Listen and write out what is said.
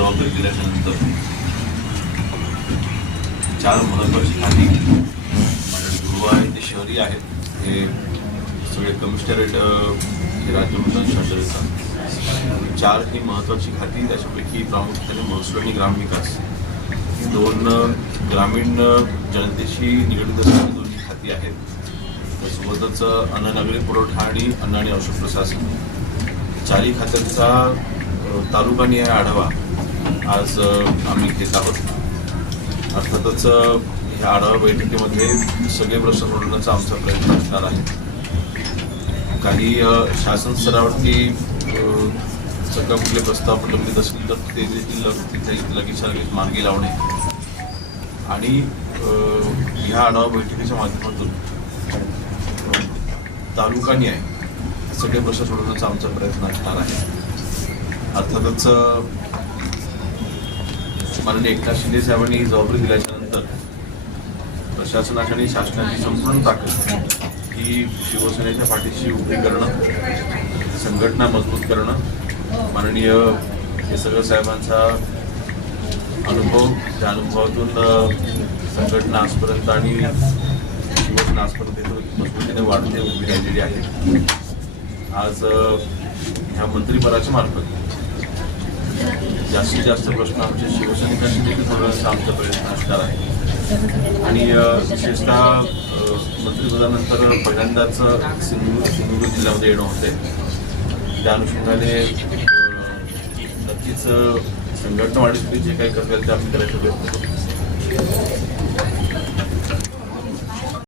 जबाबदारी दिल्याच्यानंतर 4 महत्त्वाची खाती मंडळी गृह आहे ते शहरी आहेत, हे सगळे कमिशनरेट हे राज्य मंत्र्यांच्या 4 ही महत्त्वाची खाती, त्याच्यापैकी प्रामुख्याने महसूल आणि ग्रामविकास 2 ग्रामीण जनतेशी निगडीत असणारी 2 खाती आहेत. त्यासोबतच अन्न नागरी पुरवठा आणि अन्न आणि औषध प्रशासन 4 खात्यांचा तालुकानिहाय आढावा आज आम्ही घेत आहोत. अर्थातच ह्या आढावा बैठकीमध्ये सगळे प्रश्न सोडवण्याचा आमचा प्रयत्न असणार आहे. काही शासन स्तरावरती सगळ्या कुठले प्रस्ताव प्रलंबित असतील तर ते तिथे लगेच मार्गी लावणे आणि ह्या आढावा बैठकीच्या माध्यमातून तालुकानिहाय सगळे प्रश्न सोडवण्याचा आमचा प्रयत्न असणार आहे. अर्थातच माननीय एकनाथ शिंदे साहेबांनी ही जबाबदारी दिल्याच्यानंतर प्रशासनाची आणि शासनाची संपूर्ण ताकद ही शिवसेनेच्या पाठीशी उभी करणं, संघटना मजबूत करणं, माननीय केसरकर साहेबांचा अनुभव, त्या अनुभवातून संघटना आजपर्यंत आणि शिवसेना आजपर्यंत मजबूतीने वाढते उभी राहिलेली आहे. आज ह्या मंत्रिपदाच्या मार्फत जास्तीत जास्त प्रश्न आमचे शिवसैनिकांशी देखील सोडवण्याचा आमचा प्रयत्न असणार आहे आणि विशेषतः मंत्रिपदानंतर पहिल्यांदाच सिंधुदुर्ग जिल्ह्यामध्ये येणं होते. त्या अनुषंगाने नक्कीच संघटना वाढीसाठी जे काही करता येईल ते आम्ही करायचा प्रयत्न करू.